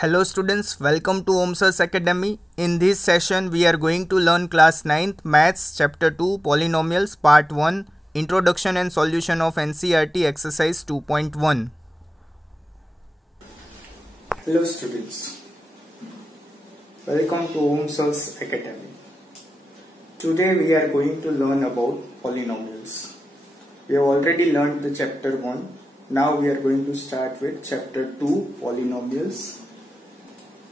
Hello students, welcome to OMSAS Academy. In this session, we are going to learn class 9th Maths Chapter 2 Polynomials Part 1 Introduction and Solution of NCERT Exercise 2.1. Hello students, welcome to OMSAS Academy. Today we are going to learn about polynomials. We have already learned the chapter 1. Now we are going to start with chapter 2 polynomials.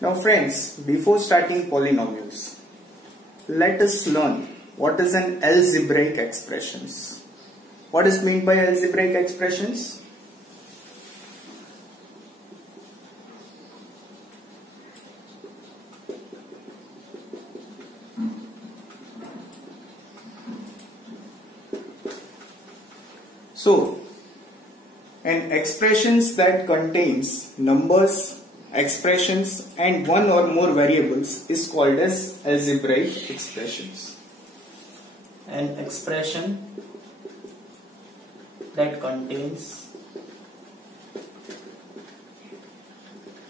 Now friends, before starting polynomials, let us learn what is an algebraic expressions. What is meant by algebraic expressions? So, an expressions that contains numbers, expressions and one or more variables is called as algebraic expressions. An expression that contains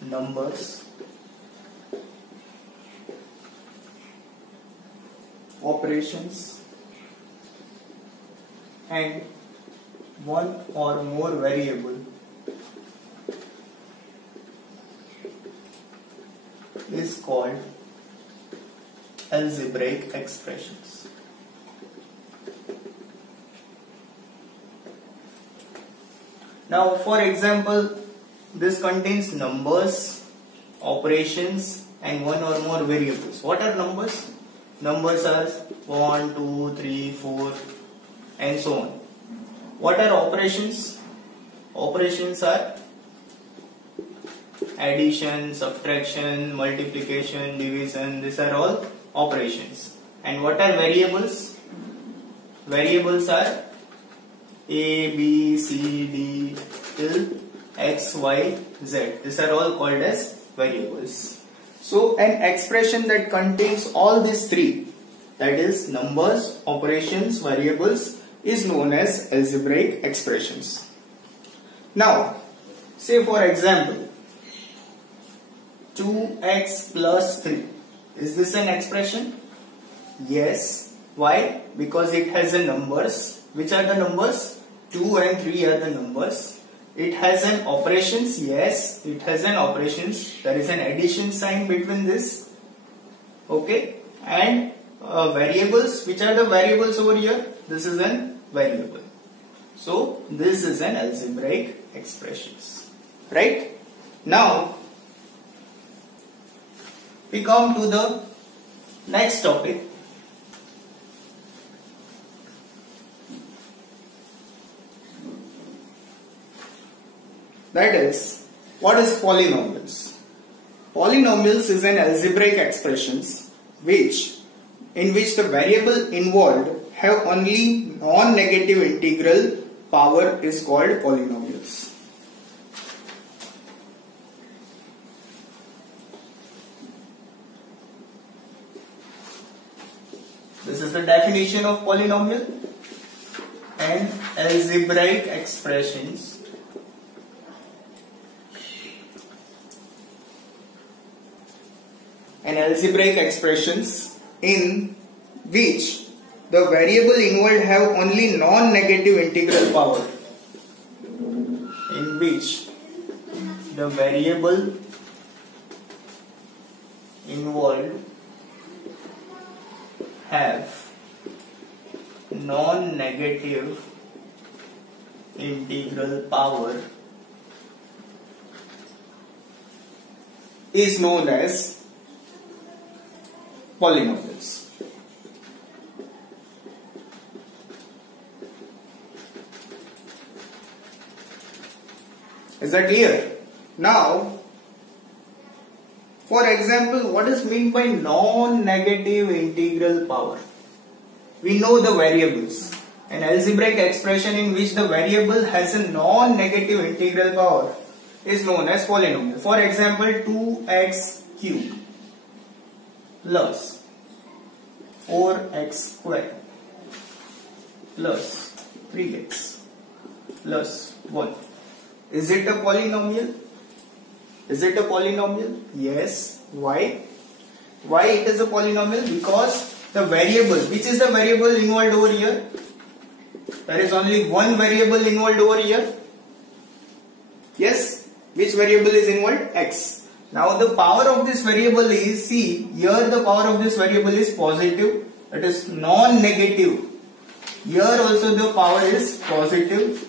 numbers, Operations and one or more variable is called algebraic expressions. Now, for example, this contains numbers, operations and one or more variables. What are numbers? Numbers are 1, 2, 3, 4 and so on. What are operations? Operations are addition, subtraction, multiplication, division. These are all operations. And what are variables? Variables are A, B, C, D till X, Y, Z. These are all called as variables. So an expression that contains all these three, that is numbers, operations, variables, is known as algebraic expressions. Now, say for example, 2x plus 3. Is this an expression? Yes. Why? Because it has a numbers. Which are the numbers? 2 and 3 are the numbers. It has an operations. Yes, it has an operations. There is an addition sign between this. Okay. And variables. Which are the variables over here? This is an variable. So this is an algebraic expressions. Right? Now, we come to the next topic. that is, what is polynomials? Polynomials is an algebraic expressions in which the variable involved have only non-negative integral power is called polynomials. This is the definition of polynomial and algebraic expressions. An algebraic expressions in which the variable involved have only non-negative integral power. In which the variable involved have non-negative integral power is known as polynomials. Is that clear? Now, for example, what is meant by non-negative integral power? We know the variables. An algebraic expression in which the variable has a non-negative integral power is known as polynomial. For example, 2x cubed plus 4x squared plus 3x plus 1. Is it a polynomial? Is it a polynomial? Yes. Why? Why it is a polynomial? Because the variable, which is the variable involved over here? There is only one variable involved over here. Yes. Which variable is involved? X. Now the power of this variable is, see, here the power of this variable is positive. It is non-negative. Here also the power is positive.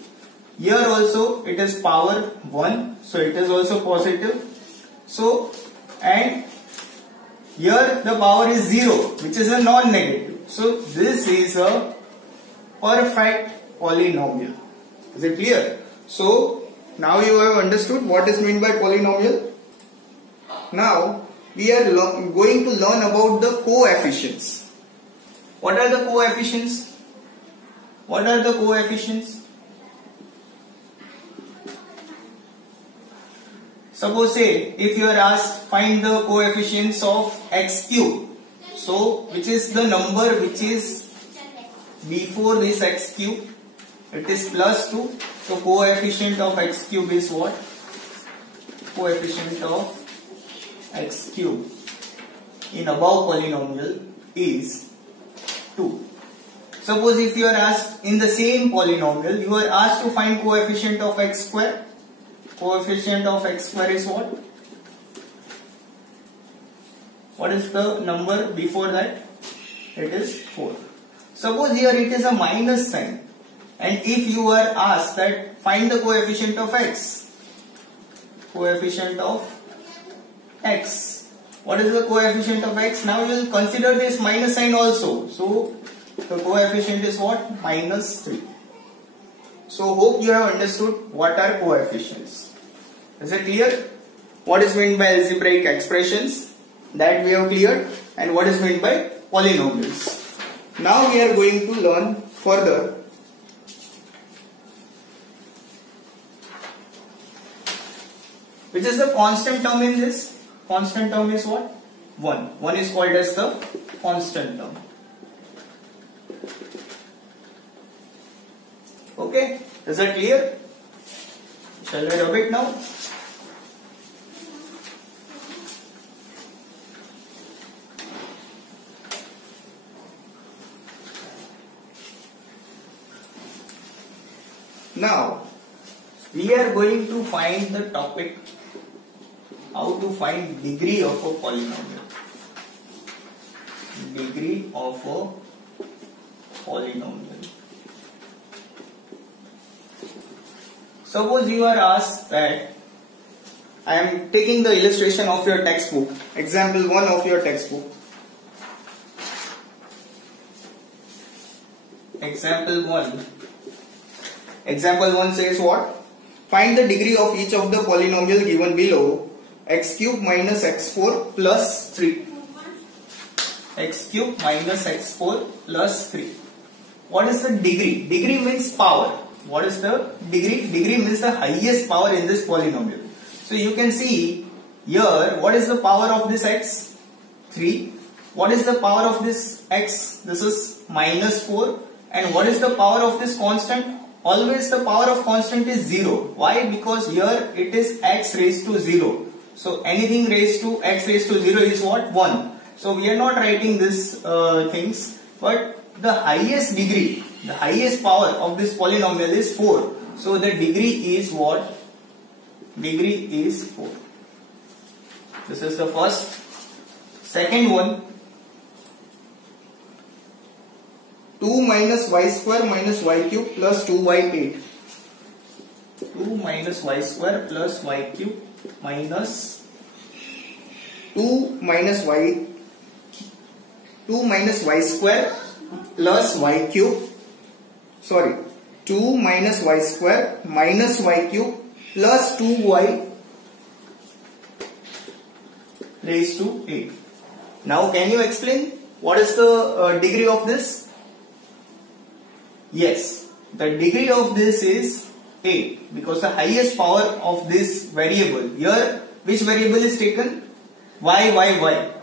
Here also it is power 1. So it is also positive. So, and here the power is 0, which is a non-negative. So this is a perfect polynomial. Is it clear? So now you have understood what is meant by polynomial. Now we are going to learn about the coefficients. What are the coefficients? What are the coefficients? Suppose say if you are asked find the coefficients of x cube. So which is the number which is before this x cube? It is plus 2. So coefficient of x cube is what? Coefficient of x cube in above polynomial is 2. Suppose if you are asked in the same polynomial, you are asked to find coefficient of x square. Coefficient of x square is what? What is the number before that? It is 4. Suppose here it is a minus sign. And if you are asked that find the coefficient of x, coefficient of x, what is the coefficient of x? Now you will consider this minus sign also. So the coefficient is what? Minus 3. So hope you have understood what are coefficients. Is it clear? What is meant by algebraic expressions? That we have cleared. And what is meant by polynomials. Now we are going to learn further which is the constant term in this. Constant term is what? 1. 1 is called as the constant term. Okay, is that clear? Shall we rub it now? Now, we are going to find the topic how to find degree of a polynomial. Degree of a polynomial. Suppose you are asked that, I am taking the illustration of your textbook, example 1 of your textbook. Example 1. Example 1 says what? Find the degree of each of the polynomial given below. X cube minus x4 plus 3. X cube minus x4 plus 3. What is the degree? Degree means power. What is the degree? Degree means the highest power in this polynomial. So you can see here, what is the power of this x? 3. What is the power of this x? This is minus 4. And what is the power of this constant? Always the power of constant is 0. Why? Because here it is x raised to 0. So anything raised to x raised to 0 is what? 1. So we are not writing this things, but the highest degree, the highest power of this polynomial is 4. So the degree is what? Degree is 4. This is the first. Second one, 2 minus y square minus y cube plus 2y8. 2 minus y square plus y cube minus 2 minus y square plus y cube. Sorry, 2 minus y square minus y cube plus 2y raised to 8. Now can you explain what is the degree of this? Yes, the degree of this is 8 because the highest power of this variable, here which variable is taken? Y.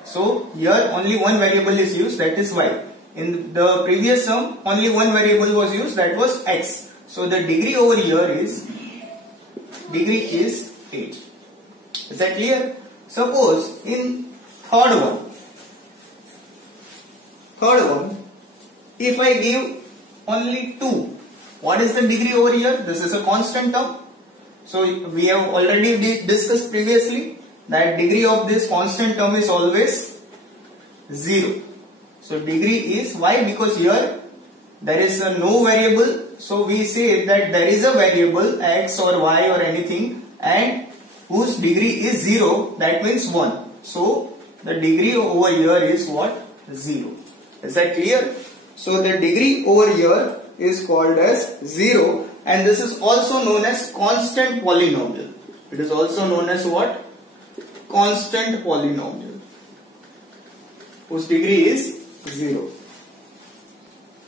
So here only one variable is used, that is y. In the previous term only one variable was used, that was x. So the degree over here is, degree is 8. Is that clear? Suppose in third one, if I give only 2, what is the degree over here? This is a constant term. So we have already discussed previously that degree of this constant term is always 0. So degree is, why? Because here there is no variable. So we say that there is a variable x or y or anything and whose degree is 0, that means 1. So the degree over here is what? 0. Is that clear? So the degree over here is called as 0, and this is also known as constant polynomial. It is also known as what? Constant polynomial, whose degree is 0.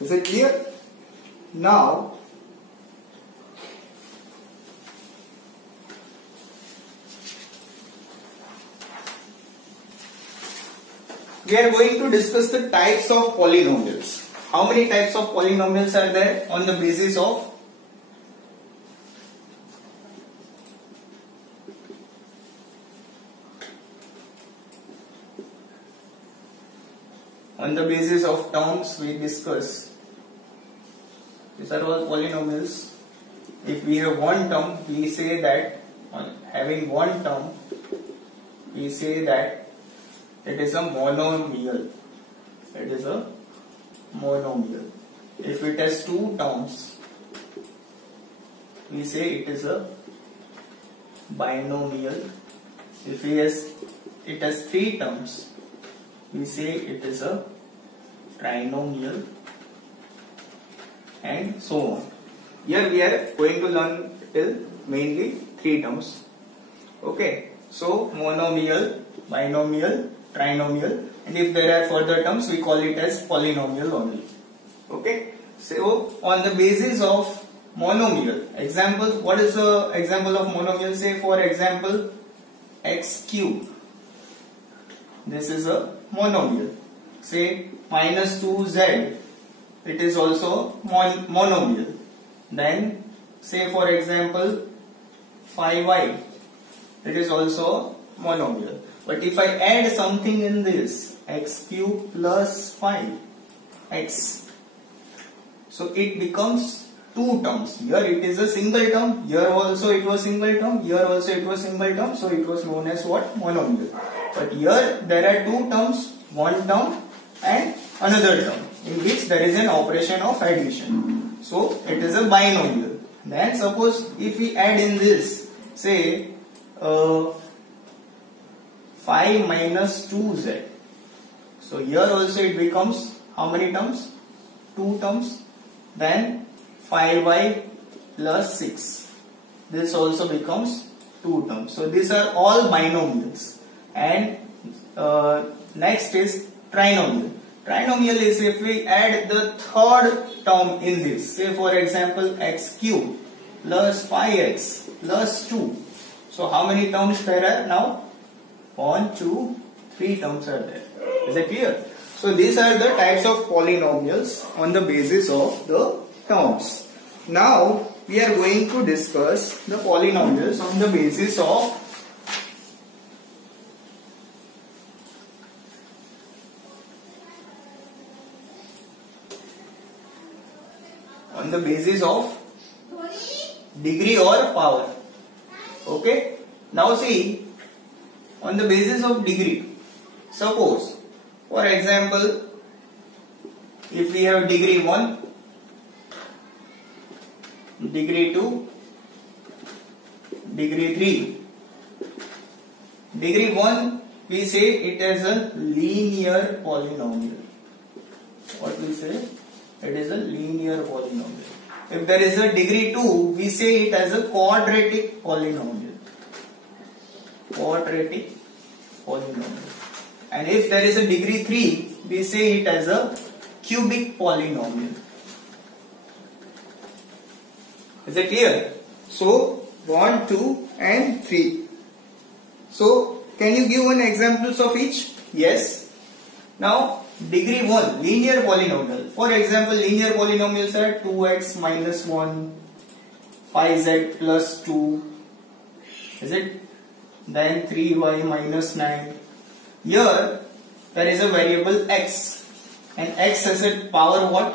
Is it clear? Now we are going to discuss the types of polynomials. How many types of polynomials are there on the basis of terms we discuss? These are all polynomials. If we have one term, we say that on having one term, we say that it is a monomial. It is a monomial. If it has two terms, we say it is a binomial. If it has three terms, we say it is a trinomial, and so on. Here we are going to learn till mainly three terms. Okay, so monomial, binomial, trinomial, and if there are further terms, we call it as polynomial only. Okay, so on the basis of monomial, example, what is the example of monomial? Say for example, x cube. This is a monomial. Say minus 2z, it is also monomial. Then say for example 5y, it is also monomial. But if I add something in this, x cube plus 5x, so it becomes two terms. Here it is a single term, here also it was single term, here also it was single term, so it was known as what? Monomial. But here there are two terms, one term and another term, in which there is an operation of addition. So it is a binomial. Then suppose if we add in this, say 5 minus 2z. So here also it becomes how many terms? Two terms. Then 5y plus 6. This also becomes two terms. So these are all binomials. And next is trinomial. Trinomial is if we add the third term in this. Say for example x cube plus 5x plus 2. So how many terms there are now? 1, 2, 3 terms are there. Is it clear? So these are the types of polynomials on the basis of the terms. Now we are going to discuss the polynomials on the basis of degree or power. Okay. Now see, on the basis of degree, suppose for example, if we have degree 1, degree 2, degree 3, degree 1, we say it is a linear polynomial. What we say? It is a linear polynomial. If there is a degree 2, we say it as a quadratic polynomial. Quadratic polynomial. And if there is a degree 3, we say it as a cubic polynomial. Is it clear? So 1, 2 and 3. So can you give one examples of each? Yes. Now degree 1, linear polynomial. For example, linear polynomials are 2x minus 1, 5z plus 2. Is it? then 3y minus 9. Here there is a variable x, and x has a power what?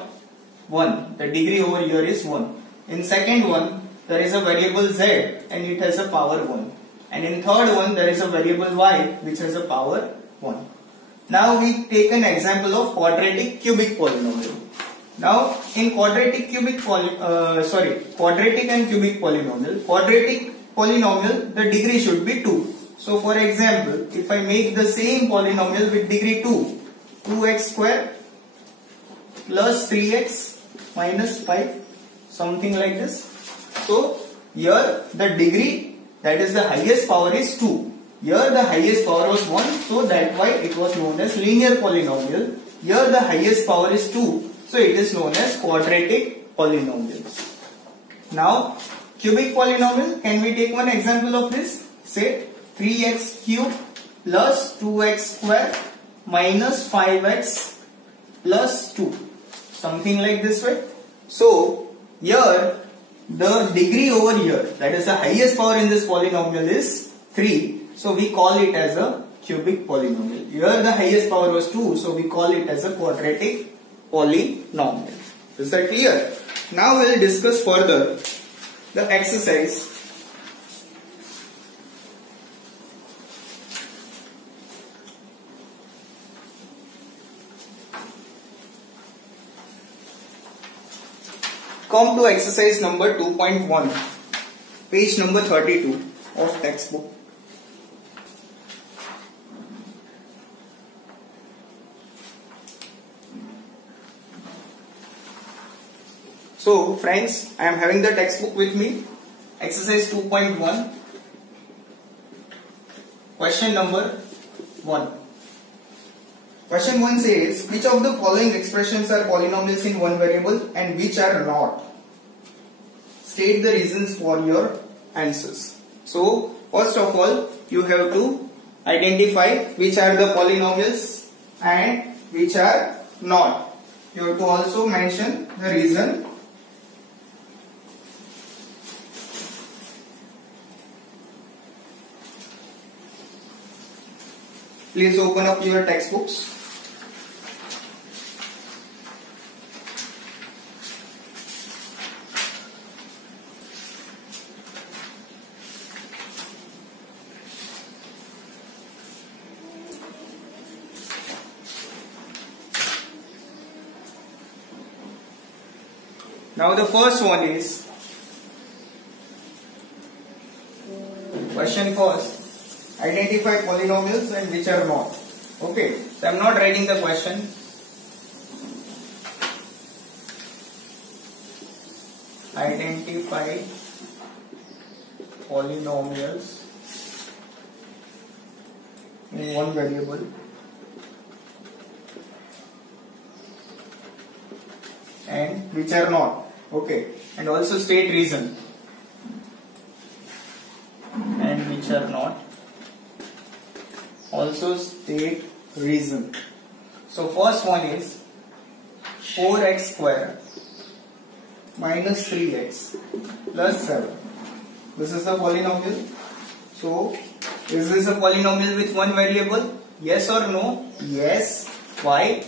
1. The degree over here is 1. In second one there is a variable z and it has a power 1. And in third one there is a variable y which has a power 1. Now we take an example of quadratic cubic polynomial. Now in quadratic and cubic polynomial, quadratic polynomial the degree should be 2. So for example, if I make the same polynomial with degree 2, 2x square plus 3x minus 5, something like this. So here the degree, that is the highest power, is 2. Here the highest power was 1, so that why it was known as linear polynomial. Here the highest power is 2, so it is known as quadratic polynomials. Now cubic polynomial, can we take one example of this? Say 3x cube plus 2x square minus 5x plus 2, something like this way. So here the degree over here, that is the highest power in this polynomial, is 3, so we call it as a cubic polynomial. Here the highest power was 2, so we call it as a quadratic polynomial. Is that clear? Now we will discuss further the exercise. Come to exercise number 2.1, page number 32 of textbook. So friends, I am having the textbook with me. Exercise 2.1, question number 1. Question 1 says, which of the following expressions are polynomials in one variable and which are not? State the reasons for your answers. So first of all, you have to identify which are the polynomials and which are not. You have to also mention the reason. Please open up your textbooks. Now the first one is, question first, identify polynomials and which are not. Okay, so I am not writing the question. Identify polynomials in one variable and which are not. Okay, and also state reason. And which are not. Also state reason. So first one is 4x square minus 3x plus 7. This is a polynomial. So is this a polynomial with one variable? Yes or no? Yes. Why?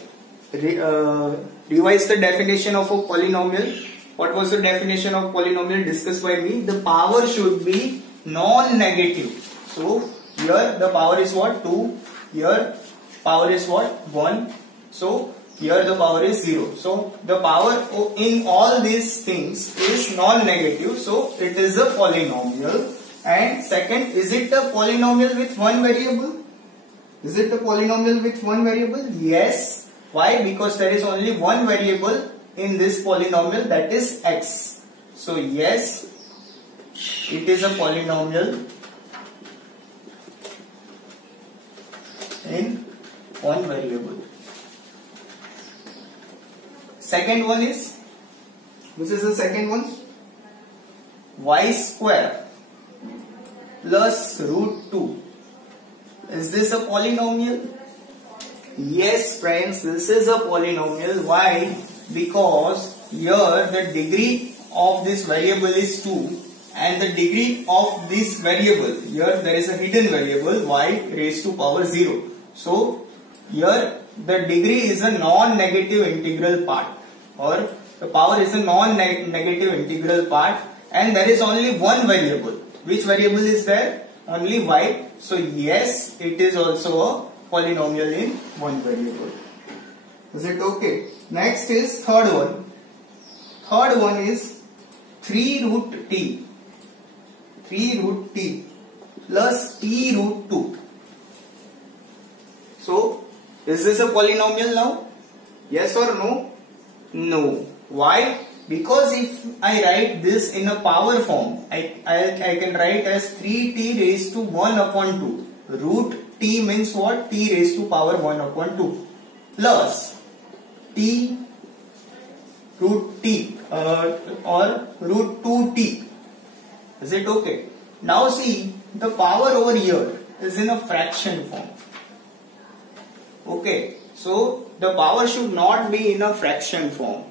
Revise the definition of a polynomial. What was the definition of polynomial discussed by me? The power should be non-negative. So here the power is what? 2. Here power is what? 1. So here the power is 0. So the power in all these things is non-negative. So it is a polynomial. And second, is it a polynomial with one variable? Is it a polynomial with one variable? Yes. Why? Because there is only one variable in this polynomial, that is x. So yes, it is a polynomial in one variable. Second one is, which is the second one? Y square plus root 2. Is this a polynomial? Yes friends, this is a polynomial. Why? Because here the degree of this variable is 2 and the degree of this variable, here there is a hidden variable y raised to power 0. So here the degree is a non-negative integral part, or the power is a non-negative integral part, and there is only one variable. Which variable is there? Only y. So yes, it is also a polynomial in one variable. Is it okay? Next is third one. Third one is 3 root t. 3 root t plus t root 2. So is this a polynomial now? Yes or no? No. Why? Because if I write this in a power form, I can write as 3t raised to 1 upon 2. Root t means what? T raised to power 1 upon 2 plus t root t or root 2t. Is it okay? Now see, the power over here is in a fraction form. Okay, so the power should not be in a fraction form.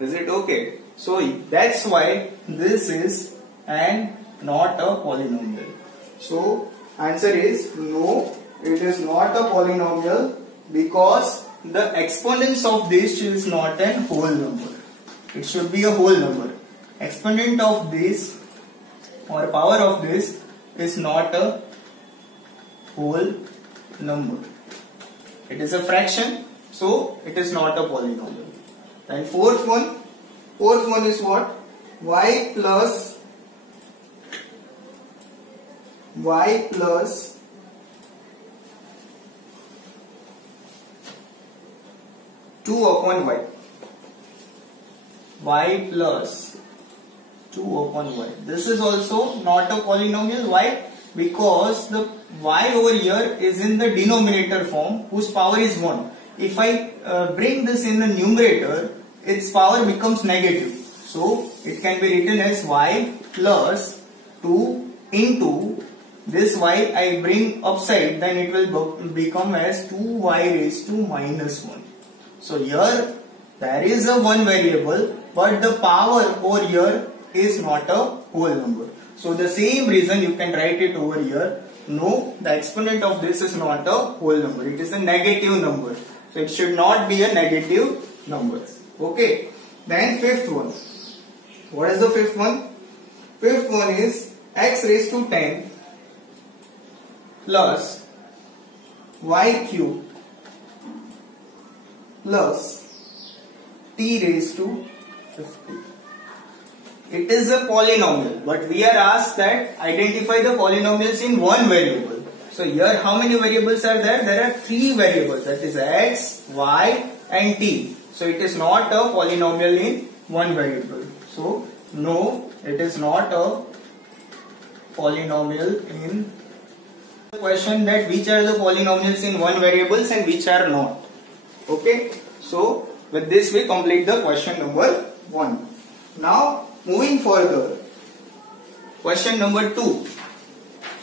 Is it okay? So that's why this is and not a polynomial. So answer is no, it is not a polynomial, because the exponents of this is not a whole number. It should be a whole number. Exponent of this or power of this is not a whole number. It is a fraction, so it is not a polynomial. And fourth one is what? Y plus 2 upon y. Y plus 2 upon y. This is also not a polynomial. Why? Because the y over here is in the denominator form whose power is 1. If I bring this in the numerator, its power becomes negative. So it can be written as y plus 2 into this y I bring upside, then it will become as 2y raised to minus 1. So here there is a one variable, but the power over here is not a whole number. So the same reason you can write it over here. No, the exponent of this is not a whole number. It is a negative number. So it should not be a negative number. Okay. Then fifth one. What is the fifth one? Fifth one is x raised to 10 plus y cube plus t raised to 50. It is a polynomial, but we are asked that identify the polynomials in one variable. So here how many variables are there? There are 3 variables, that is x, y and t. So it is not a polynomial in one variable. So no, it is not a polynomial in the question that which are the polynomials in one variables and which are not. Okay, so with this we complete the question number 1. Now moving further, question number 2.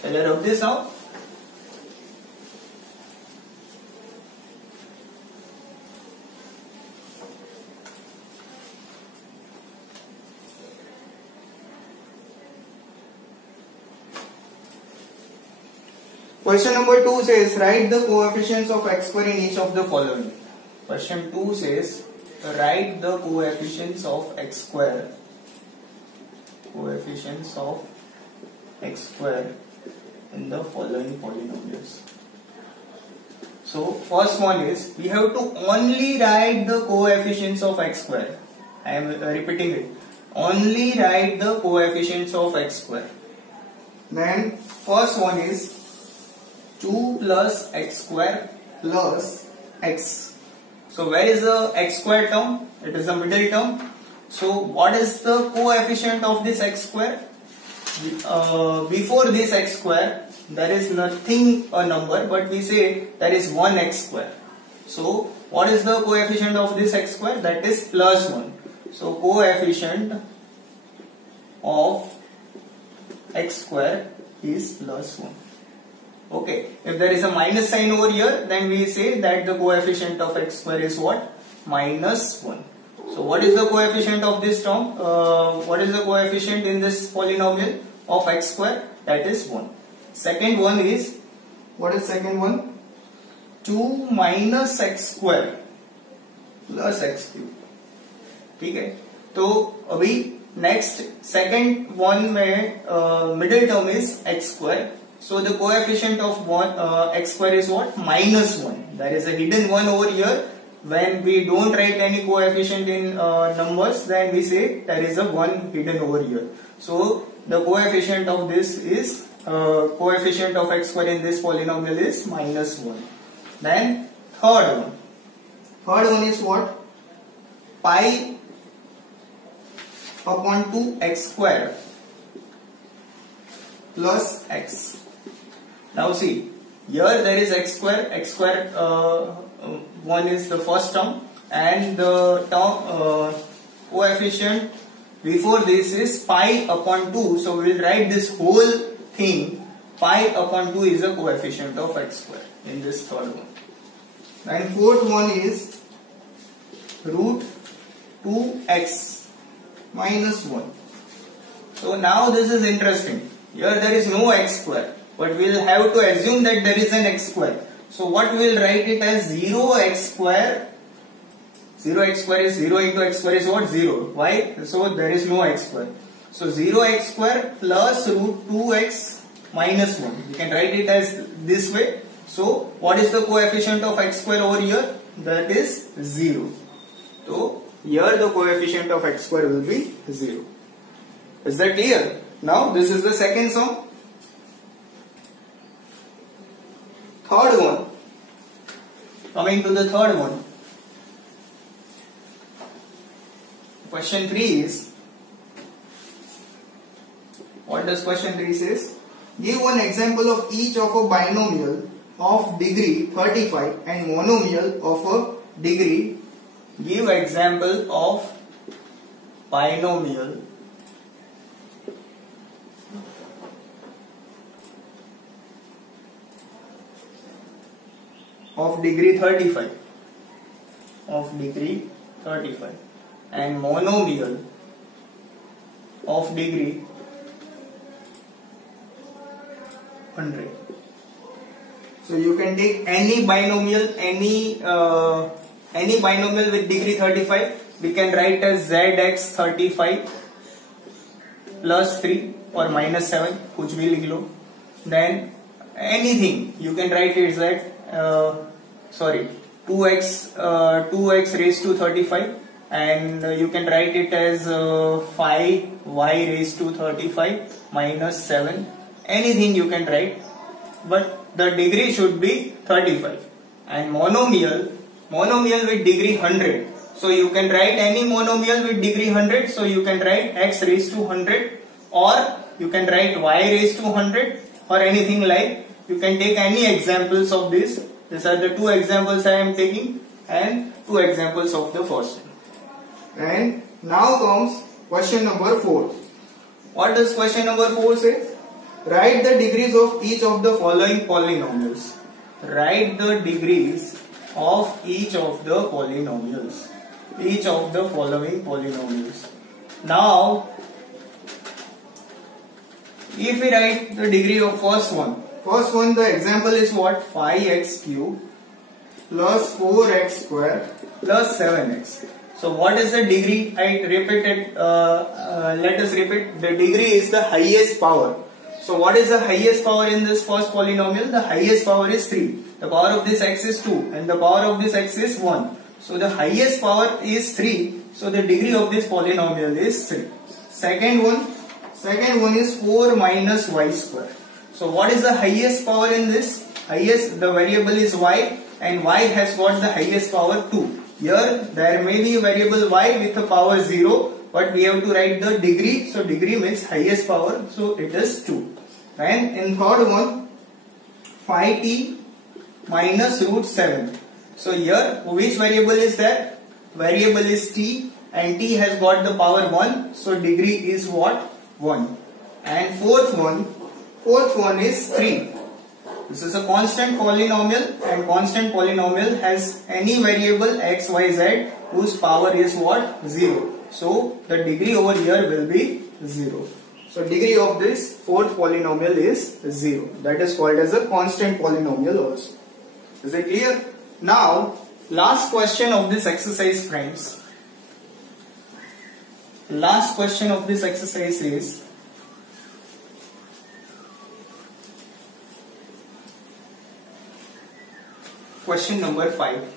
Shall I rub this out? Question number 2 says write the coefficients of x square in each of the following. Question 2 says write the coefficients of x square. Coefficients of x square in the following polynomials. So first one is we have to only write the coefficients of x square. I am repeating it. Only write the coefficients of x square. Then first one is 2 plus x square plus x. So where is the x square term? It is the middle term. So what is the coefficient of this x square? Before this x square there is nothing a number, but we say there is 1 x square. So what is the coefficient of this x square? That is plus 1. So coefficient of x square is plus 1. Okay, if there is a minus sign over here, then we say that the coefficient of x square is what? Minus 1. So what is the coefficient of this term? What is the coefficient in this polynomial of x square? That is 1. Second one is, what is second one? 2 minus x square plus x cube. ठीक है, तो अभी next second one में middle term is x square. So the coefficient of x square is what? -1. There is a hidden 1 over here. When we don't write any coefficient in numbers, then we say there is a 1 hidden over here. So the coefficient of this is coefficient of x square in this polynomial is -1. Then third one. Third one is what? Pi upon 2x square plus x. Now see, here there is x square. X square 1 is the first term, and the term coefficient before this is pi upon 2. So we will write this whole thing. Pi upon 2 is the coefficient of x square in this third one. And fourth one is root 2x minus 1. So now this is interesting. Here there is no x square, but we will have to assume that there is an x square. So what we will write it as 0x square. 0x square is 0 into x square is what? 0. Why? So there is no x square. So 0x square plus root 2x minus 1. You can write it as this way. So what is the coefficient of x square over here? That is 0. So here the coefficient of x square will be 0. Is that clear? Now this is the second sum. Third one. Coming to the third one. Question 3 is, what does question 3 says? Give one example of each of a binomial of degree 35 and monomial of a degree. Give example of binomial of degree 35 and monomial of degree 100. So you can take any binomial, any binomial with degree 35. We can write as zx 35 plus 3 or minus 7, कुछ भी लिख लो. Then anything you can write it as 2x raised to 35, and you can write it as 5y raised to 35 minus 7. Anything you can write, but the degree should be 35. And monomial with degree 100. So you can write any monomial with degree 100. So you can write x raised to 100, or you can write y raised to 100, or anything like. You can take any examples of this. These are the two examples I am taking, and two examples of the first one. And now comes question number 4. What does question number 4 say? Write the degrees of each of the following polynomials. Write the degrees of each of the polynomials. Each of the following polynomials. Now, if we write the degree of first one, the example is what? 5x cube plus 4x square plus 7x. So what is the degree? I repeated. Let us repeat. The degree is the highest power. So what is the highest power in this first polynomial? The highest power is 3. The power of this x is 2, and the power of this x is 1. So the highest power is 3. So the degree of this polynomial is 3. Second one is 4 minus y square. So what is the highest power in this? The variable is y, and y has got the highest power 2. Here there may be a variable y with a power 0, but we have to write the degree. So degree means highest power, so it is 2. And in third one, 5t minus root 7. So here which variable is there? Variable is t, and t has got the power 1, so degree is what? 1. And fourth one is 3. This is a constant polynomial, and constant polynomial has any variable x, y, z whose power is what? 0. So the degree over here will be 0. So degree of this fourth polynomial is 0. That is called as a constant polynomial also. Is it clear? Now last question of this exercise, friends. Last question of this exercise is question number 5.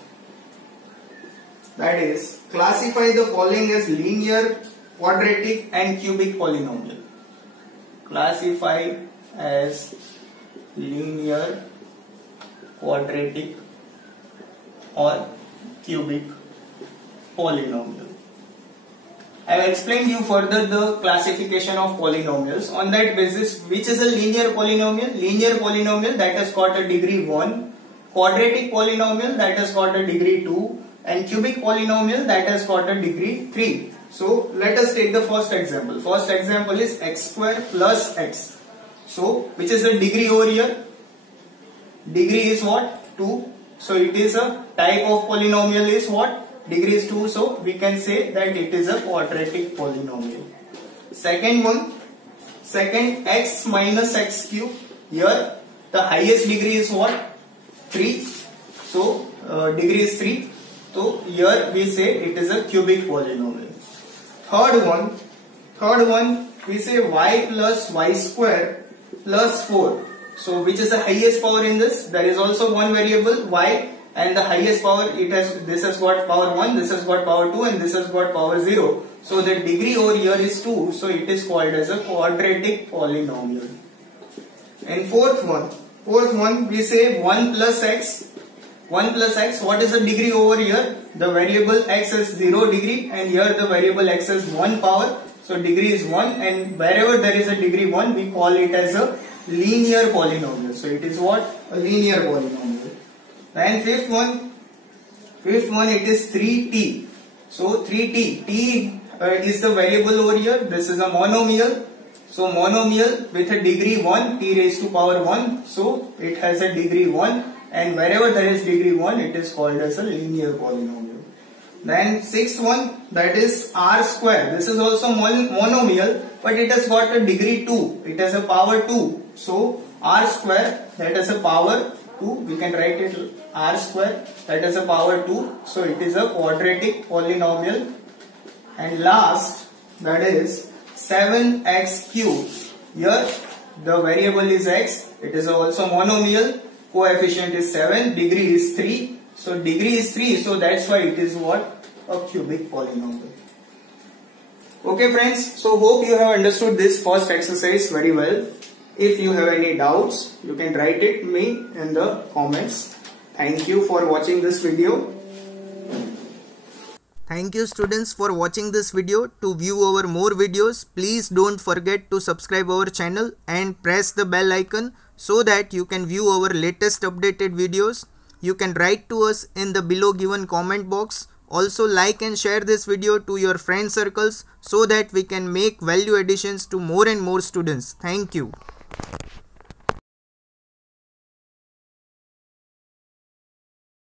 That is, classify the following as linear, quadratic and cubic polynomial. Classify as linear, quadratic or cubic polynomial. I have explained you further the classification of polynomials. On that basis, which is a linear polynomial? Linear polynomial that has got a degree 1, quadratic polynomial that has got a degree 2, and cubic polynomial that has got a degree 3. So let us take the first example. First example is x square plus x. So which is the degree over here? Degree is what? 2. So it is a type of polynomial is what? Degree is 2. So we can say that it is a quadratic polynomial. Second one, second x minus x cube. Here the highest degree is what? 3. So degree is 3. So here we say it is a cubic polynomial. Third one we say y plus y square plus 4. So which is the highest power in this? There is also one variable y, and the highest power this has got power 1, this has got power 2, and this has got power 0. So the degree over here is 2. So it is called as a quadratic polynomial. And fourth one we say 1 plus x. 1 plus x, what is the degree over here? The variable x is 0 degree, and here the variable x is 1 power. So degree is 1, and wherever there is a degree 1, we call it as a linear polynomial. So it is what? A linear polynomial. And fifth one it is 3t. So 3t, t is the variable over here. This is a monomial. So monomial with a degree 1, t raised to power 1. So it has a degree 1. And wherever there is degree 1, it is called as a linear polynomial. Then sixth one, that is r square. This is also monomial, but it has got a degree 2. It has a power 2. So r square, that is a power 2. We can write it r square, that is a power 2. So it is a quadratic polynomial. And last, that is 7x cube. Here the variable is x. It is also monomial. Coefficient is 7, degree is 3. So degree is 3, so that's why it is what? A cubic polynomial. Okay friends, so hope you have understood this first exercise very well. If you have any doubts, you can write it me in the comments. Thank you for watching this video. Thank you students for watching this video. To view our more videos, please don't forget to subscribe our channel and press the bell icon so that you can view our latest updated videos. You can write to us in the below given comment box. Also like and share this video to your friend circles so that we can make value additions to more and more students. Thank you.